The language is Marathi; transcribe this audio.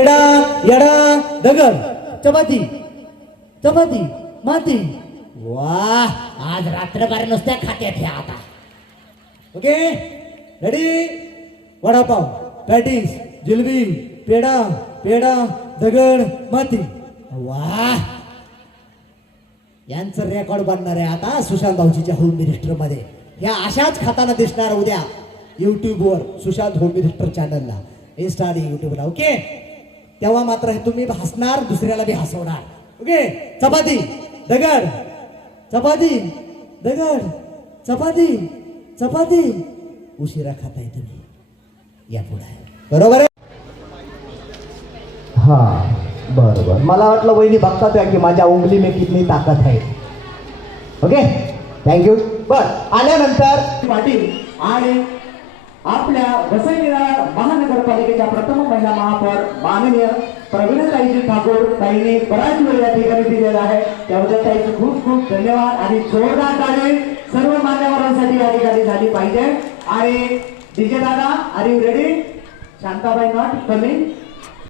येडा येडा दगड चपाती चपाती माती वा आज रात्रभर नुसत्या खात्यात ह्या आता okay ready vada pav patties jalebi peda peda दगड माती वा यांचं रेकॉर्ड बनणार आहे आता सुशांत भाऊजीच्या होम मिनिस्टरमध्ये ह्या अशाच खाताना दिसणार उद्या युट्यूबवर सुशांत होम मिनिस्टर चॅनलला इन्स्टा आणि युट्यूबला ओके तेव्हा मात्र हे तुम्ही हसणार दुसऱ्याला बी हसवणार. ओके? चपाती. दगड. चपाती. दगड. चपाती. चपाती. उशिरा खाताय तुम्ही. या पुढे. बरोबर आहे? हा बरं बरं. मला वाटलं वहिनी बघतात आहे की माझ्या उंगली में कितनी ताकद आहे. ओके? थँक्यू बर आल्यानंतर पाटील आणि आपल्या वसईविरार महानगरपालिकेच्या प्रथम महिला महापौर माननीय प्रवीणताईजी ठाकूर ताईने बराच वेळ या ठिकाणी दिलेला आहे. त्याबद्दल ताईचे खूप खूप धन्यवाद आणि जोरदार ताळे सर्व मान्यवरांसाठी या ठिकाणी झाली पाहिजे. आणि डीजे दादा are you ready Shantabai not coming